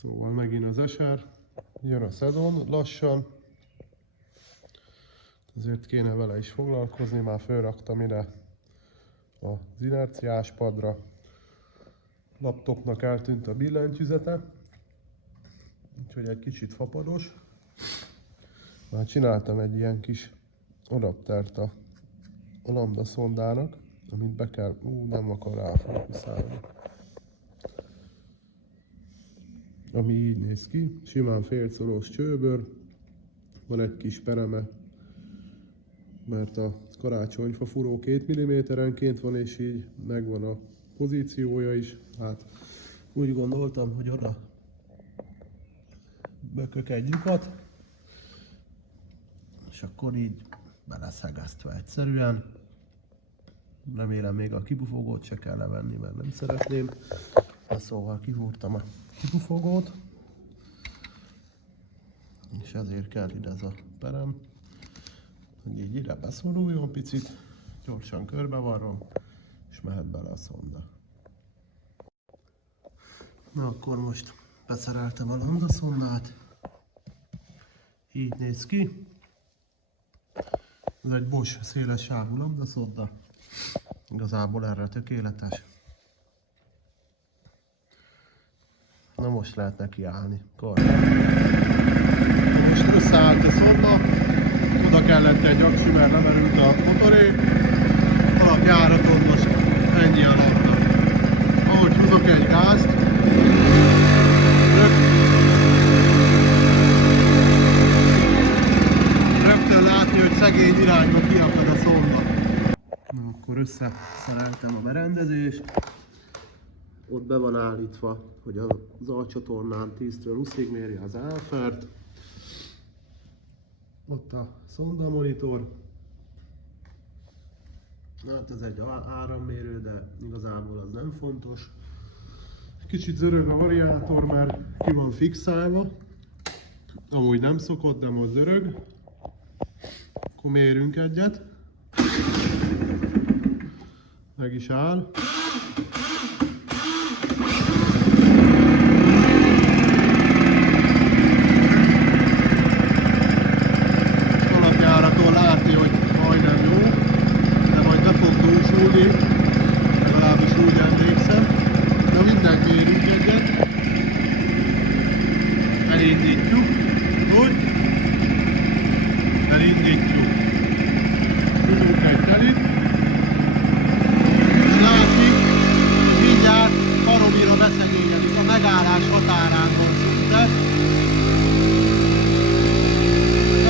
Szóval megint az eser, jön a szezon lassan, ezért kéne vele is foglalkozni, már felraktam ide az inerciás padra. Laptopnak eltűnt a billentyűzete, úgyhogy egy kicsit fapados. Már csináltam egy ilyen kis adaptert a lambda szondának, amit be kell, nem akar ráfókuszálni. Ami így néz ki, simán félszoros csőbőr, van egy kis pereme, mert a karácsonyfa furó 2 mm-enként van, és így megvan a pozíciója is. Hát úgy gondoltam, hogy oda bökök egy lyukat, és akkor így beleszegeztve egyszerűen. Remélem még a kipufogót se kell levenni, mert nem szeretném. De szóval kihúrtam a kipufogót, és ezért kell ide ez a perem, hogy így ide beszoruljon picit, gyorsan körbevarrom, és mehet bele a szonda. Na akkor most beszereltem a lambda szondát, így néz ki. Ez egy Bosch széles sávú lambda szonda, igazából erre tökéletes. Na most lehet neki állni. Most összeállt a szonda, oda kellett egy aksi, mert nem erült a motoré. Alapjáraton most ennyi a lambda. Ahogy húzok egy gázt, rögtön látni, hogy szegény irányba kiakad a szonda. Na akkor összeszereltem a berendezést. Ott be van állítva, hogy az alcsatornán 10-től 20-ig méri az áfert. Ott a szonda monitor. Hát ez egy árammérő, de igazából az nem fontos. Kicsit zörög a variátor, mert ki van fixálva. Amúgy nem szokott, de most zörög. Akkor mérünk egyet. Meg is áll. Legalábbis úgy emlékszem. De mindent mérünk egyet. Elindítjuk. Úgy. Elindítjuk. Tudunk egy telit. És látni, mindjárt baromira beszegényedik. A megállás határán van szinte.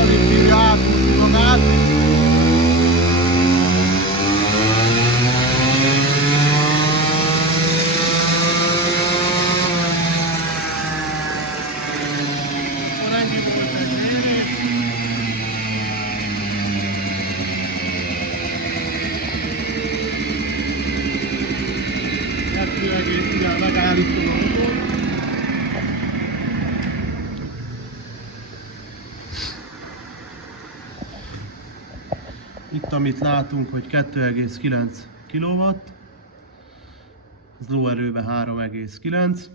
Alig bírja áthúzni magát. Megállítom a motort. Itt amit látunk, hogy 2,9 kW, az lóerőben 3,9,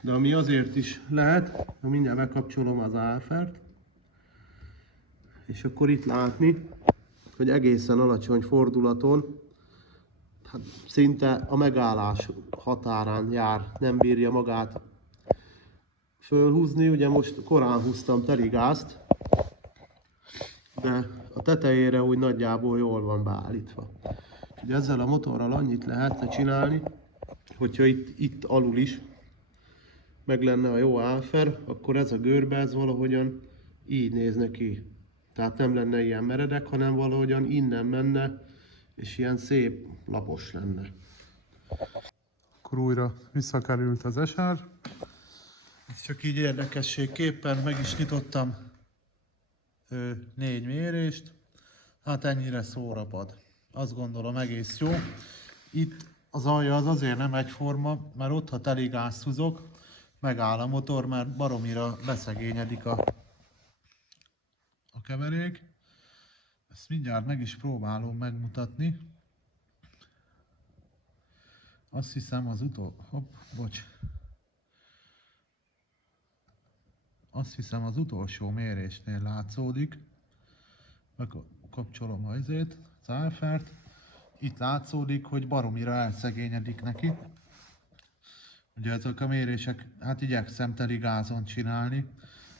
de ami azért is lehet, ha mindjárt bekapcsolom az áfert, és akkor itt látni, hogy egészen alacsony fordulaton, hát szinte a megállás határán jár, nem bírja magát fölhúzni. Ugye most korán húztam teligázt, de a tetejére úgy nagyjából jól van beállítva. Ugye ezzel a motorral annyit lehetne csinálni, hogyha itt alul is meg lenne a jó áfer, akkor ez a görbe ez valahogyan így nézne ki. Tehát nem lenne ilyen meredek, hanem valahogyan innen menne, és ilyen szép lapos lenne. Akkor újra visszakerült az eser. Csak így érdekességképpen meg is nyitottam 4 mérést. Hát ennyire szórapad. Azt gondolom egész jó. Itt az alja az azért nem egyforma, mert ott ha teligázt húzok, megáll a motor, mert baromira beszegényedik a keverék. Ezt mindjárt meg is próbálom megmutatni. Azt hiszem az bocs. azt hiszem az utolsó mérésnél látszódik. Kapcsolom az áfert. Itt látszódik, hogy baromira elszegényedik neki. Ugye ezek a mérések, hát igyekszem teli gázon csinálni,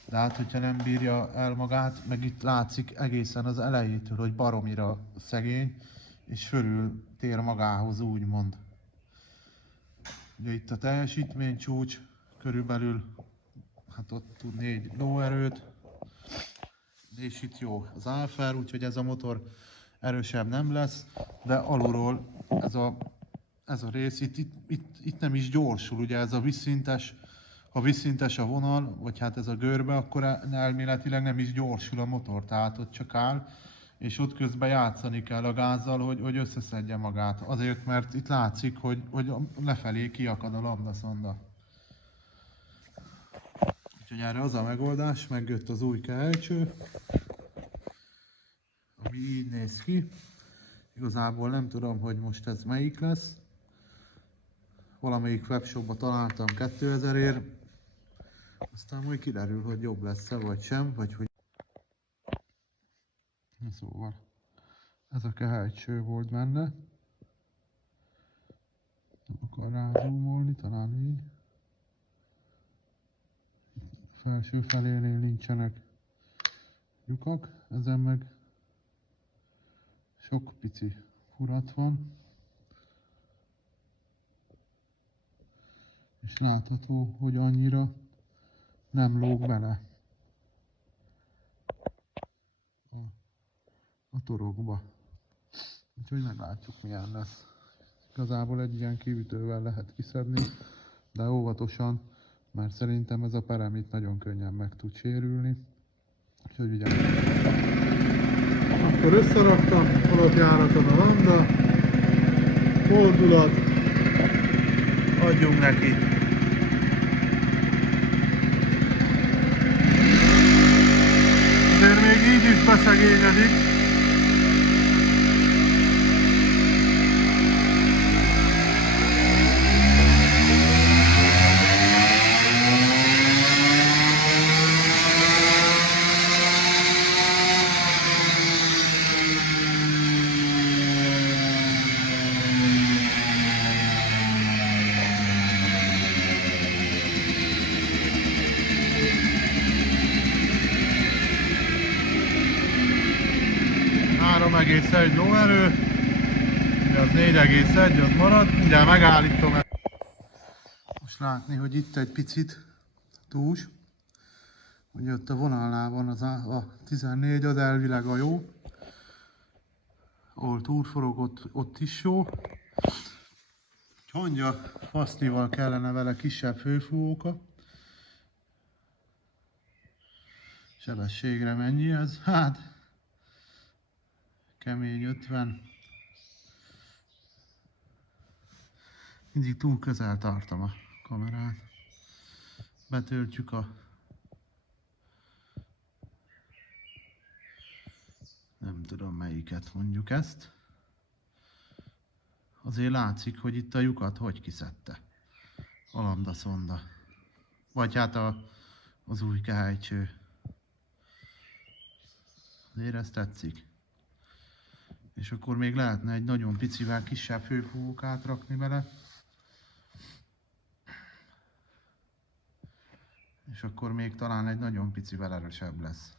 de hát hogyha nem bírja el magát, meg itt látszik egészen az elejétől, hogy baromira szegény, és fölül tér magához, úgymond. Ugye itt a teljesítménycsúcs, körülbelül, hát ott tud 4 lóerőt, és itt jó az áfer, úgyhogy ez a motor erősebb nem lesz, de alulról ez a rész itt nem is gyorsul, ugye ez a vízszintes, ha vízszintes a vonal, vagy hát ez a görbe, akkor elméletileg nem is gyorsul a motor, tehát ott csak áll, és ott közben játszani kell a gázzal, hogy összeszedje magát. Azért, mert itt látszik, hogy lefelé kiakad a lambda-szonda. Úgyhogy erre az a megoldás, megjött az új kehelycső, ami így néz ki. Igazából nem tudom, hogy most ez melyik lesz. Valamelyik webshopba találtam 2000-ért. Aztán majd kiderül, hogy jobb lesz-e vagy sem, vagy hogy... Szóval, ez a kehelycső volt benne. Nem akar rázumolni, talán így. Felső felénél nincsenek lyukak, ezen meg sok pici furat van. És látható, hogy annyira nem lóg bele a torokba. Úgyhogy meglátjuk, milyen lesz. Igazából egy ilyen kiütővel lehet kiszedni, de óvatosan, mert szerintem ez a perem itt nagyon könnyen meg tud sérülni. Úgyhogy vigyázzunk. Akkor összeraktam, alapjáraton a lambda, fordulat, adjunk neki. Azért még így is beszegényedik. egy lóerő, az 4,1 az marad, mindjárt megállítom. Most látni, hogy itt egy picit túls, hogy ott a vonalnál van az a 14, az elvileg a jó, ahol túlforog, ott is jó. Hangya fasznival kellene vele kisebb főfúvóka. Sebességre mennyi ez? Hát kemény 50. Mindig túl közel tartom a kamerát. Betöltjük a... Nem tudom melyiket mondjuk ezt. Azért látszik, hogy itt a lyukat hogy kiszedte a lambda-szonda. Vagy hát az új kehelycső. Azért ez tetszik. És akkor még lehetne egy nagyon picivel kisebb főfúvókát rakni bele. És akkor még talán egy nagyon picivel erősebb lesz.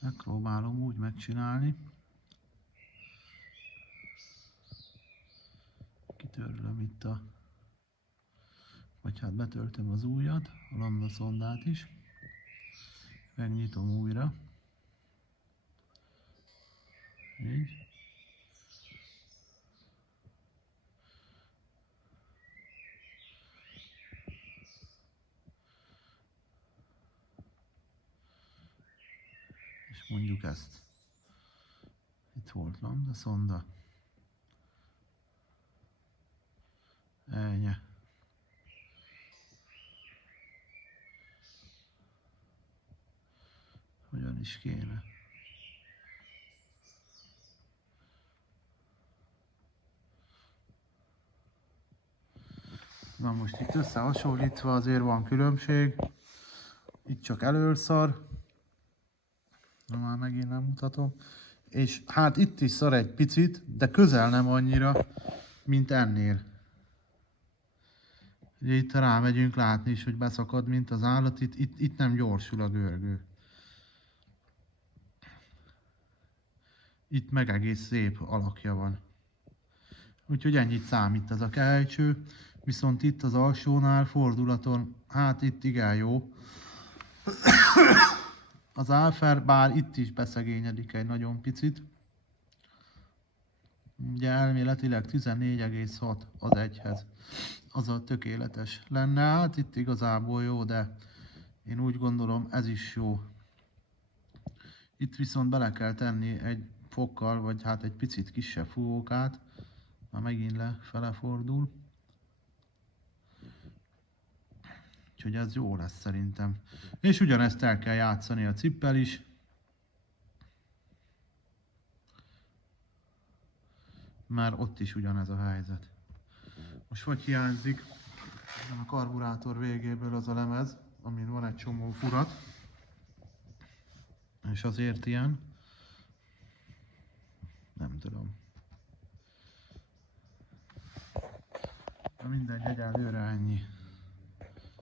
Megpróbálom úgy megcsinálni. Kitörlöm itt vagy hát betöltöm az ujjat, a lambda szondát is. Megnyitom újra. Így. És mondjuk ezt. Itt volt lambda szonda. Ennyi. Ugyanígy is kéne. Na most itt összehasonlítva azért van különbség. Itt csak elől szar. Na már megint nem mutatom. És hát itt is szar egy picit, de közel nem annyira, mint ennél. Ugye itt ha rámegyünk látni is, hogy beszakad, mint az állat, itt nem gyorsul a görgő. Itt meg egész szép alakja van. Úgyhogy ennyit számít ez a kehelycső, viszont itt az alsónál fordulaton, hát itt igen jó. Az áfer, bár itt is beszegényedik egy nagyon picit. Ugye elméletileg 14,6 az egyhez. Az a tökéletes lenne, hát itt igazából jó, de én úgy gondolom ez is jó. Itt viszont bele kell tenni egy fokkal, vagy hát egy picit kisebb fúvókát. Már megint lefele fordul. Úgyhogy ez jó lesz szerintem. És ugyanezt el kell játszani a cippel is. Már ott is ugyanez a helyzet. Most vagy hiányzik a karburátor végéből az a lemez, amin van egy csomó furat. És azért ilyen. Nem tudom. Na mindegy, egyelőre ennyi.